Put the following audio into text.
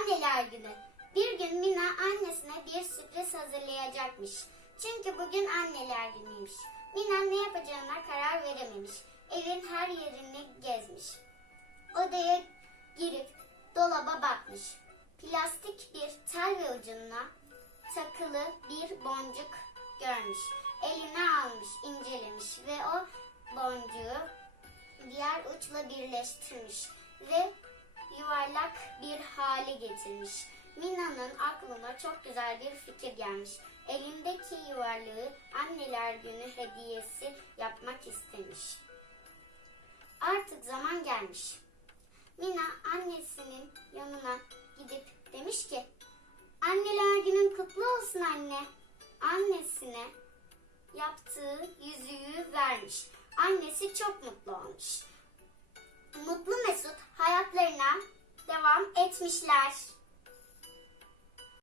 Anneler günü. Bir gün Mina annesine bir sürpriz hazırlayacakmış. Çünkü bugün anneler günüymüş. Mina ne yapacağına karar verememiş. Evin her yerini gezmiş. Odaya girip dolaba bakmış. Plastik bir tel ve ucuna takılı bir boncuk görmüş. Eline almış, incelemiş ve o boncuğu diğer uçla birleştirmiş ve yuvarlak bir hale getirmiş. Mina'nın aklına çok güzel bir fikir gelmiş. Elindeki yuvarlığı anneler günü hediyesi yapmak istemiş. Artık zaman gelmiş. Mina annesinin yanına gidip demiş ki Anneler günün kutlu olsun anne. Annesine yaptığı yüzüğü vermiş. Annesi çok mutlu olmuş. Etmişler.